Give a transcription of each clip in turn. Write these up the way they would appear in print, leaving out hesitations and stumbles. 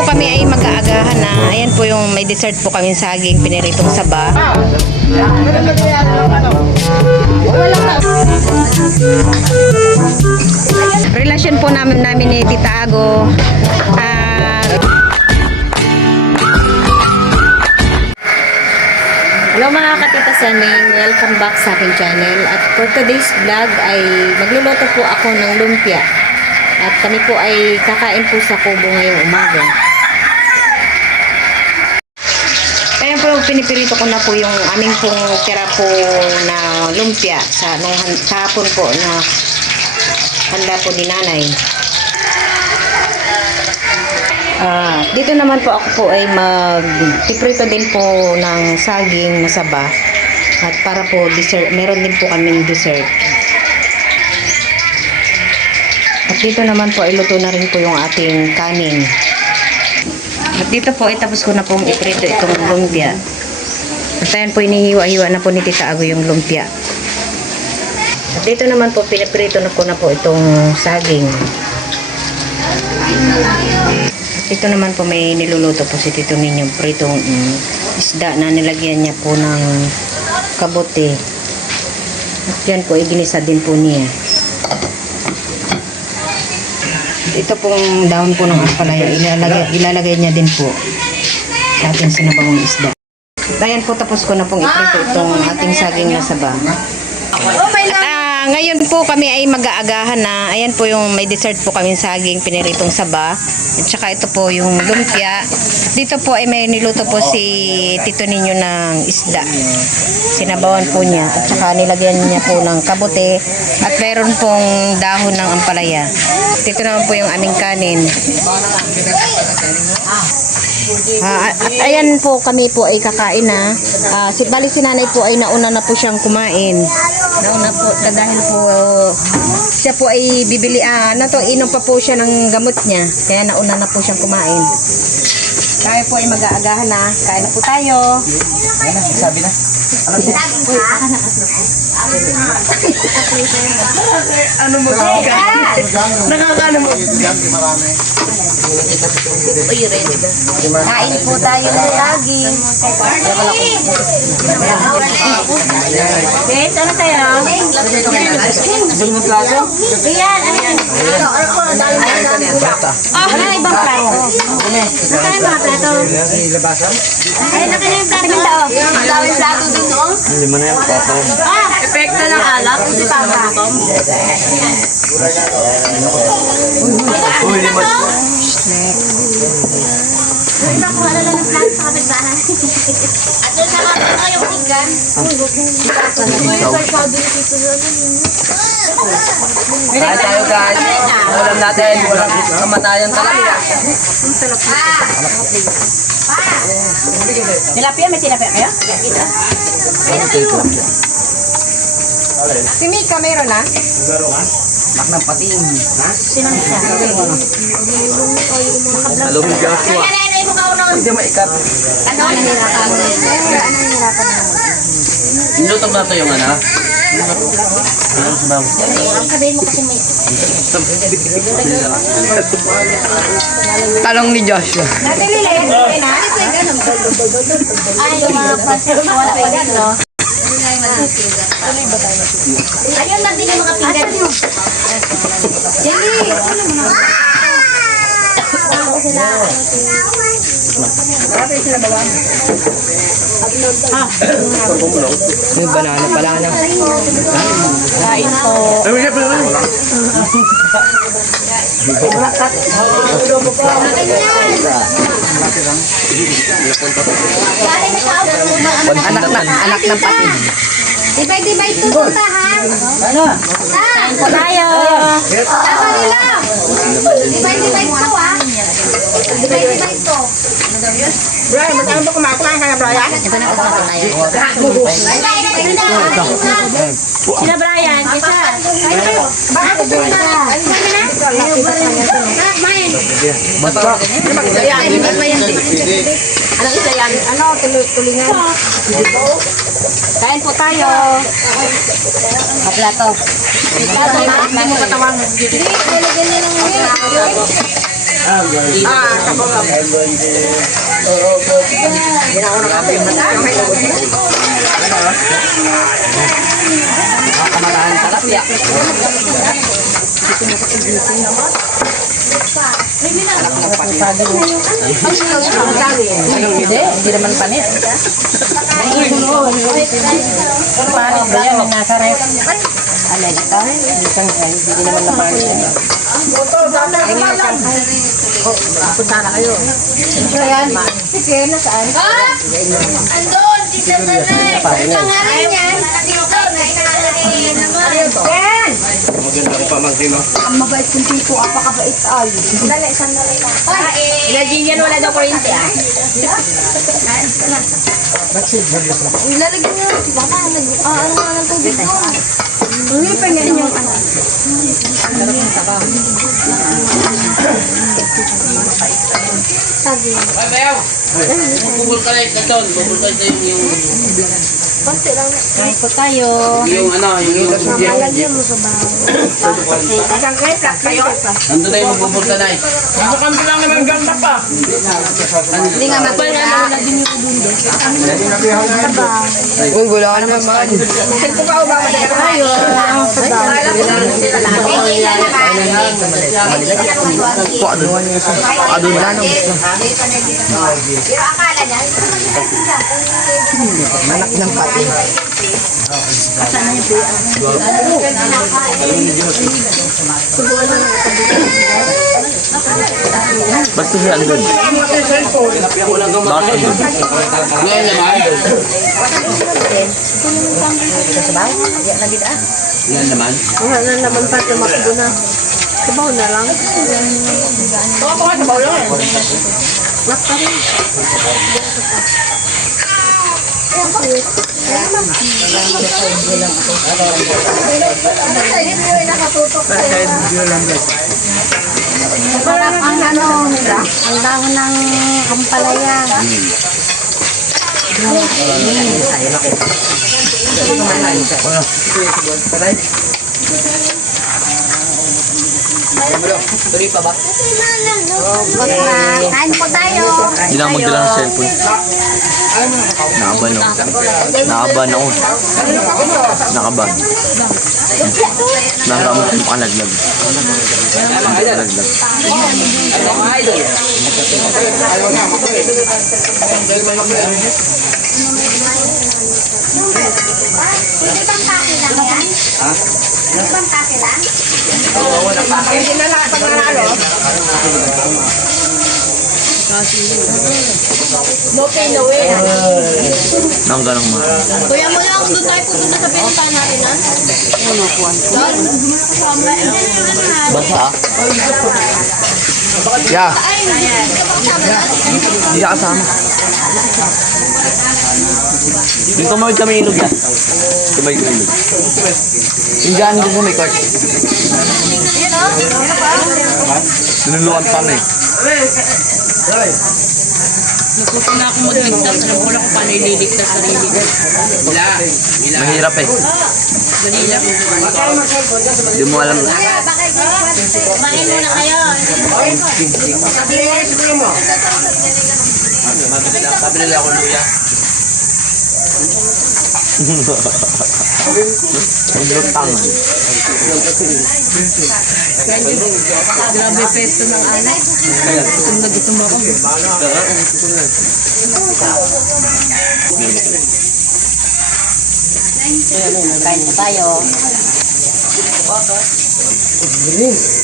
po kami ay mag-aagahan na. Ayan po yung may dessert po kami saging piniritong saba. Relasyon po namin ni Tita Ago. Hello mga katita Seming, welcome back sa aking channel. At for today's vlog ay magluluto po ako ng lumpia. At kami po ay kakain po sa kubo ngayong umaga. Ayan po, pinipirito ko na po yung aming pong tira po na lumpia sa kahapon po na handa po ni nanay. Dito naman po ako po ay mag-piprito din po ng saging na saba. At para po dessert, meron din po kaming dessert. At dito naman po ay luto na rin po yung ating kanin. At dito po ay tapos ko na pong iprito itong lumpia. At ayan po inihiwa-hiwa na po ni Tita Ago yung lumpia. At dito naman po piniprito na ko na po itong saging. Ito naman po may niluluto po si Tito Ninyong pritong isda na nilagyan niya po ng kabote. At yan po, iginisa din po niya. Ito pong dahon po ng ampalaya, ilalagay niya din po sa ating sinabawang isda. Ayan po, tapos ko na pong iprito itong ating saging na saba. At ngayon po kami ay mag-aagahan na. Ayan po yung may dessert po kami saging piniritong saba. At saka ito po yung lumpia. Dito po ay may niluto po si Tito Ninyo ng isda. Sinabawan po niya. At saka nilagyan niya po ng kabote. At meron pong dahon ng ampalaya. Dito naman po yung aming kanin. Ayan po kami po ay kakain na. Bali si nanay po ay nauna na po siyang kumain. Nauna po dahil po siya po ay bibili inom pa po siya ng gamot niya. Kaya nauna na po siyang kumain. Kaya po ay mag-aagahan na. Kain na po tayo. Ayan na, sabi na. Ano mo ka? Nakakano mo? Kain po tayo ng saging. Guys, ano tayo? Doon ng plato? Ayan, ayan. Wala na ibang plato. Nasaan yung mga plato? Ilabasan? Ayun, naka na yung plato. Ang daming plato dun, no? Hindi mo na yung plato. Epekto ng alak. Hindi pa ba? Uy, hindi mo. Uy, nakuha na lang ng plato sa kapitbahay. At doon naman po kayong pinggan. Kain tayo guys. Ulam natin. Walang kamatayan talaga. Tilapia, may tilapia kayo? Si Mika meron na? Mak ng pating. Ha? Sinang isa? Hello, Joshua. Hindi mo ikat. Ano? Nahirapan mo. Ano nahirapan mo? Nilutom na ito yung ano? Ang sabihin mo kasi may... Talong ni Joshua. Dati nila yan. Ay, yung mga pasensyawan pa dito. Ayun lang din yung mga pinggan. Jelly! May banana pala na. Kain po. Anak ng pating. Dibay-dibay ito punta ha. Ano? Kain po tayo. Tama nila. Dibay-dibay ito ha. Dibay-dibay ito. Brian, magkano ba kumakain ka na, Brian? Ito na kasama tayo. Sila Brian, isa. Baka ko sila. Ano ba na? Main. Basta. Anong isa yan? Ano? Tulingan. Kain po tayo. Kaplato. Hindi mo katawang. Kamatahan talapia. Hindi naman panit. Panit ba yan? Nasa rep. Alay ito. Hindi naman na panit. Punta na kayo. Ito yan. Sige, nasaan? Andun, dito na lang. Pangalan yan. Ben! Magandang pamangkin, no? Ang mabait kong tito, apakabait ay. Sandali lang. Lagyan yan, wala daw kuryente ah. Ilalagyan nyo, diba ka? Ano nga ng tubig doon? Hindi pa nga yung ano. Sabi. Ay, bayaw! Bubul ka lang ito doon. Bubul ka ito yung... Konti lang. Kain po tayo. Yung ano, yung... Mamalagyan mo sa bahay. Isang kaya kayo? Nandun tayo magbubul ka na eh. Hindi nga matulog na. Uy, wala ka naman. Kung ka ba madala kayo? Sa bahay. Ado na lang. Pero akala niya, Manak ng pati. Basta siya andun. Bakit andun? Ngayon naman. Ngayon naman. wala na naman pa tumakbo na. Sabaw na lang. Sabaw lang eh. Lakta rin. Parang ang ano, ang dahon ng ampalaya. Tuloy pa ba? Kain po tayo. Hindi na magdala ng cellphone. Nakaban ako. Nakaban ako. Nakaban. Nakaramot mo ka naglag. Naglag. Pwede bang pake lang yan? Pwede bang pake lang? Pwede na lang pag nanalo. Nang ganang mo. Kuya mo lang, doon tayo pupunta sa pinuntahan natin, ha? Doon? Basa? Yeah. Ay, hindi ka makasama na. Hindi ka kasama. Yung tumawid kami ilog yan. Tumawid kami ilog. Yung dyan dyan sa may court. Yan, o. Meron pa? Nilulukan kami. Naputo na ako magligtas. Alam ko na kung paano ililigtas sarili ko. Mahirap eh. Dali lang. Hindi mo alam. Kumain muna kayo. Pabili ako luya. Ang lutang. Grabe pesto ng anak. Gutom na gutom ako. Kain po tayo.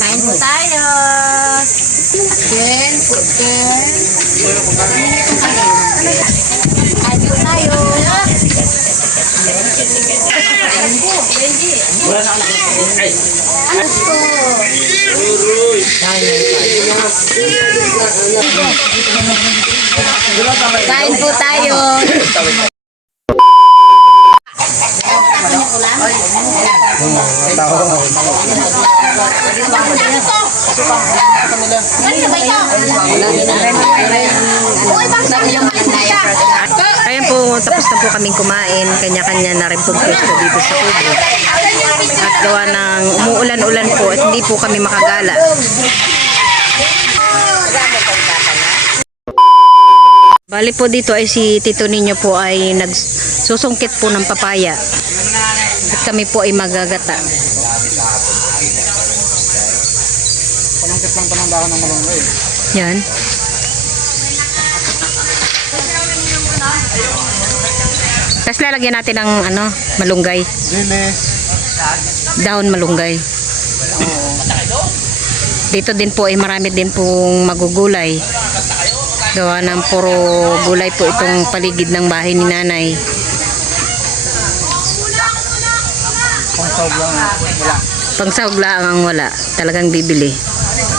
Kain po tayo. Ken, Ken. Kain po tayo. Kain po tayo. Ayan po, tapos na po kaming kumain. Kanya-kanya na rin po pwesto dito sa kubo. At gawa ng umuulan-ulan po at hindi po kami makagala. Bali po dito ay si Tito ninyo po ay nagsusungkit po ng papaya. At kami po ay magagata. Panangkit lang pa ng dahon ng malunggay. Yan. Tapos lalagyan natin ng ano, malunggay. Dili. Dahon malunggay. Dito din po ay marami din pong magugulay. Gawa ng puro gulay po itong paligid ng bahay ni nanay. Pangsawag lang. Wala. Pangsahog lang ang wala. Talagang bibili.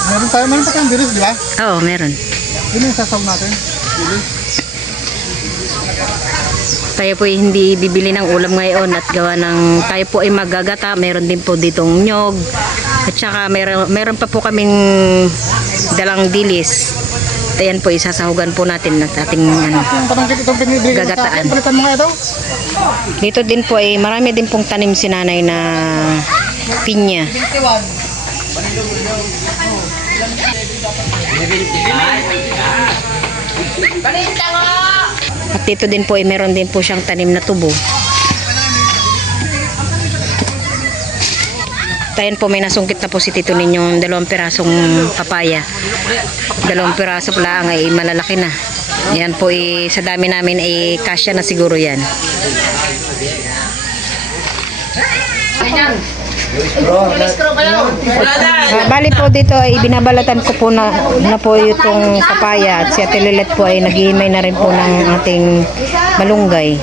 Meron pa tayong dilis, di ba? Oo, meron. Yun yung sasawag natin. Dilis. Tayo po ay hindi bibili ng ulam ngayon at gawa ng tayo po ay magagata. Meron din po ditong nyog. At saka meron pa po kaming dalang dilis. Ayan po, isasahugan po natin at ating ano, Yung panangkit itong pinibigay sa Gagataan. akin. Palitan mo nga ito. dito din po ay marami din pong tanim si nanay na pinya. At dito din po ay meron din po siyang tanim na tubo. Tayan po may nasungkit na po si Tito ninyong 2 pirasong papaya. 2 piraso lang ay malalaki na. Yan po sa dami namin ay kasya na siguro yan. Bali po dito ay binabalatan ko po na po itong papaya at si Ate Lilet po ay naghihimay na rin po ng ating malunggay.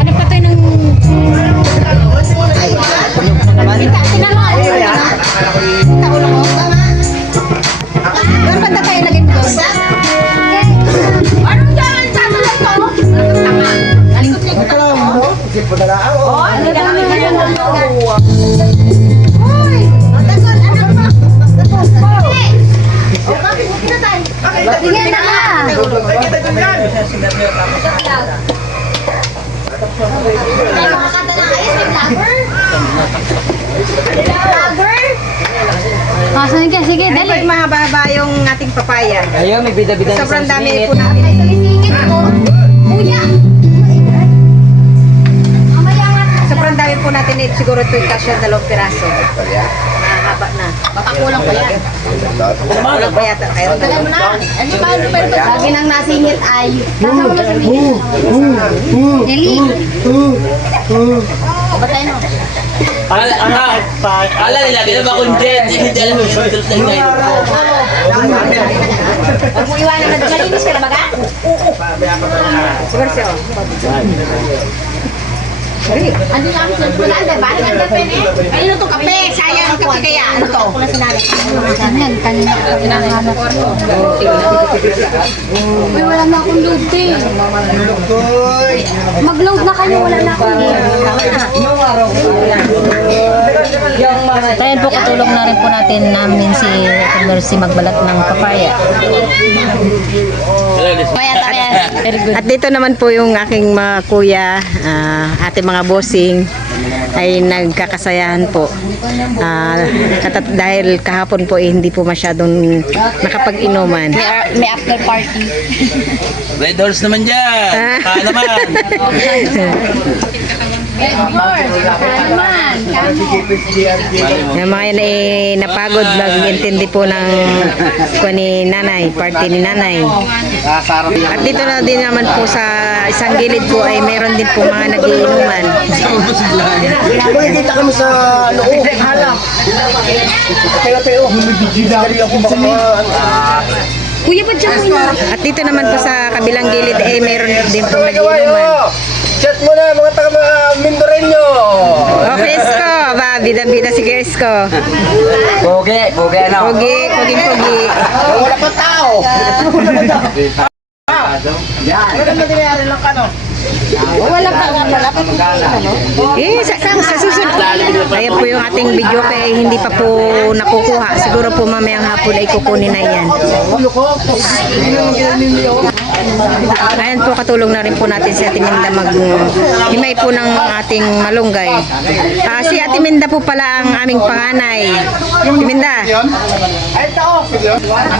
Ano pa tayo ng Doon ba tayo naging close? Anong dyan? Saan lang to? Oh, hindi na kami ganyan. Hoy! Matagal, anak mo. Hoy! O, bakit mo pinatay? Tingnan na ka. Ay, makakanta na kayo. May vlogger? Vlogger? Sige, dali. Mahaba yung ating papaya. Ayun, may bida-bida. Sobrang dami po natin. Ay, tulisingit ko. Kuya! Mamaya nga. Sobrang dami po natin siguro ito yung kasya 2 piraso. Mahaba na. Baka kulang pa yan. Kulang pa yata. Tagal mo na. Ano ba? Lagi nang nasingit ay. Kasama mo sa video. Nelly. Ba tayo no? Ala nila, di na ba kung jet? Hindi alam mo, short na ngayon. Huwag mo iwanan na. Malinis ka na ba ka? Siguro siya. Ando lang sa wala anda ba? Anda pa ni. Ayun to kape. Sayang kape kaya. Ano to? Wala sinabi. Ganyan kanina pinangahanap ko. Uy, wala na akong load eh. Mag-load na kayo, wala na akong Tayan po, katulong na rin po namin si Mercy magbalat ng papaya. At dito naman po yung aking mga kuya, ating mga bossing ay nagkakasayahan po. Dahil kahapon po hindi po masyadong nakapag-inuman. May after party. Red horse naman dyan. Naman. Yung mga yan ay napagod mag-intindi po ng ni nanay, party ni nanay. At dito na din naman po sa isang gilid po ay meron din po mga nagiinuman. Kita kami sa loob. Halak. Tayo. Dari ako baka Kuya, ba't dyan mo At dito naman po sa kabilang gilid ay meron din po nagiinuman. Chat mo na mga taga Mindoreño. Oh, Esko, ba, bida-bida si Esko. Pogi ano? Pogi. Wala pa tao. Yan. Ano naman dinayari lang ka no? Wala pa nga pala. Sa susunod. Ayan po yung ating video kaya hindi pa po nakukuha. Siguro po mamayang hapon ay kukunin na yan. Ayan po, katulong na rin po natin si Ate Minda himay po ng ating malunggay. Si Ate Minda po pala ang aming panganay. Ate Minda.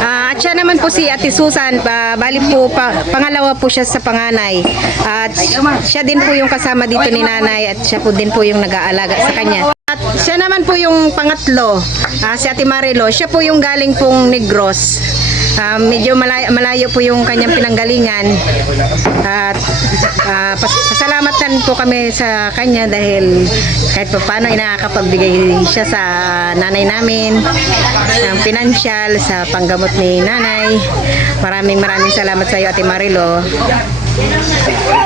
At siya naman po si Ate Susan, bali po pangalawa po siya sa panganay. At siya din po yung kasama dito ni nanay at siya po din po yung nag-aalaga sa kanya. At siya naman po yung pangatlo, si Ate Marilo, siya po yung galing pong Negros. Medyo malayo po yung kanyang pinanggalingan at pasalamatan po kami sa kanya dahil kahit pa paano ay nakakapagbigay siya sa nanay namin ng pinansyal sa panggamot ni nanay. Maraming salamat sa iyo Ate Marilo.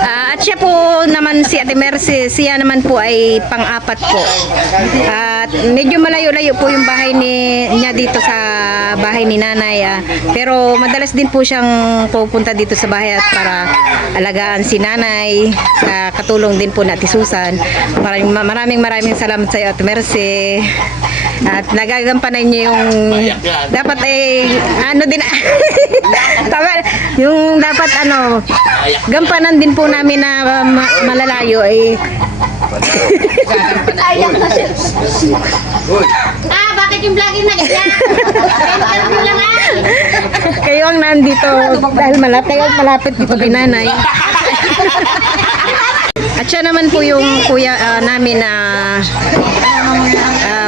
At siya po naman si Ate Mercy, siya naman po ay pang-apat po. At medyo malayo-layo po yung bahay niya dito sa bahay ni nanay. Pero madalas din po siyang pupunta dito sa bahay at para alagaan si nanay. Sa katulong din po na Ate Susan. Maraming salamat sa iyo Ate Mercy. At nagagampanan niyo yung dapat ay ano din tama, yung dapat gampanan din po namin na malalayo ay Bakit yung vlogger na ganyan? kayo ang nandito dahil malapit dito kay nanay. At siya naman po yung kuya namin na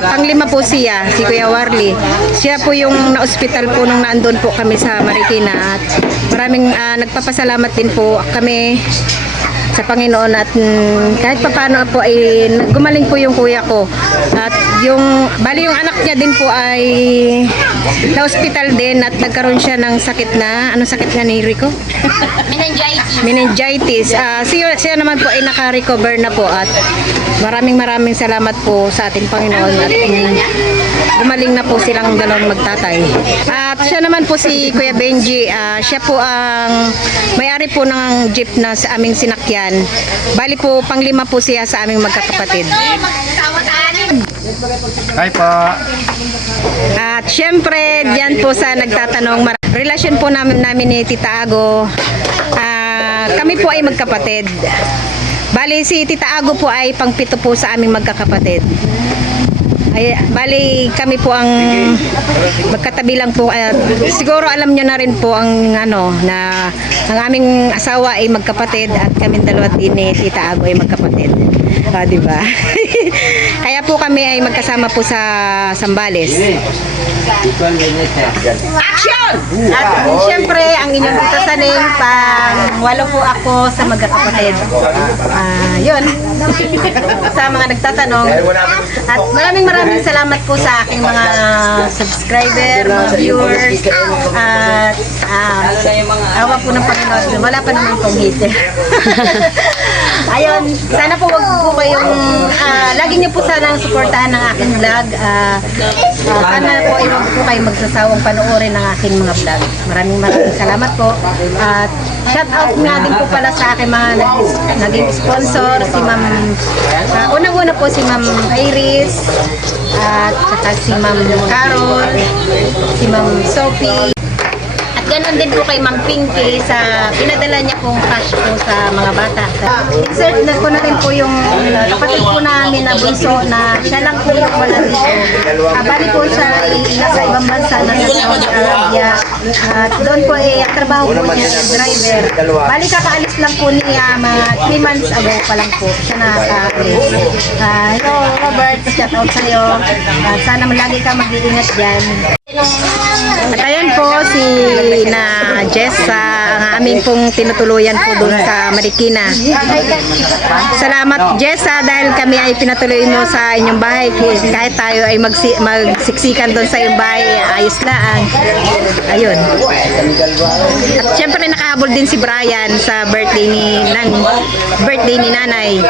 panglima po siya, si Kuya Warly. Siya po yung na-hospital po nung naandun po kami sa Marikina. At maraming nagpapasalamat din po kami sa Panginoon at kahit paano po ay gumaling po yung kuya ko. At bali yung anak niya din po ay na-hospital din at nagkaroon siya ng sakit na, anong sakit nga ni Rico? Meningitis. Siya naman po ay naka-recover na po at maraming salamat po sa ating Panginoon at gumaling na po silang dalawang magtatay. At siya naman po si Kuya Benji, siya po ang may-ari po ng jeep na sa aming sinakyan. Bali po panglima po siya sa aming magkakapatid. Hi pa. At syempre, diyan po sa nagtatanong, relasyon po namin ni Tita Ago. Kami po ay magkapatid. Bali si Tita Ago po ay pangpito po sa aming magkakapatid. Bali kami po ang magkatabi lang po. Siguro alam nyo na rin po ang na ang aming asawa ay magkapatid at kami dalawa din ni Tita Ago ay magkapatid. Di ba? Kaya po kami ay magkasama po sa Sambales. Action! At syempre ang inyong Tita Saning, walo po ako sa magkakapatid. Yun. Sa mga nagtatanong. At maraming salamat po sa aking mga subscriber, mga viewers. At awa po ng Panginoon. Wala pa naman pong hater. Ayun, sana po wag po kayong lagi niyo po sanang suportahan ng aking vlog. Sana po ay wag po kayong magsasawang panoorin ng aking mga vlog. Maraming salamat po. At shout out nga din po pala sa aking mga naging sponsor, si Ma'am unang-una po si Ma'am Iris at saka si Ma'am Carol, si Ma'am Sophie. Ganon din po kay Ma'am Pinky sa pinadala niya pong cash po sa mga bata. Insert na ko na rin po yung kapatid po namin na bunso na siya lang po yung wala dito. Bali po siya nasa ibang bansa na sa Saudi Arabia. At doon po trabaho po niya sa driver. Bali kakaalis lang po niya mga 3 months ago pa lang po siya nakaalis. Hello Robert, shout out sa iyo. Sana lagi ka mag-iingat dyan. At ayan po si na Jessa, ang aming pong tinutuluyan po doon sa Marikina. Salamat Jessa dahil kami ay pinatuloy mo sa inyong bahay. Kahit tayo ay magsiksikan doon sa iyong bahay, ayos lang. Ayun. At syempre nakahabol din si Brian sa birthday ni nanay.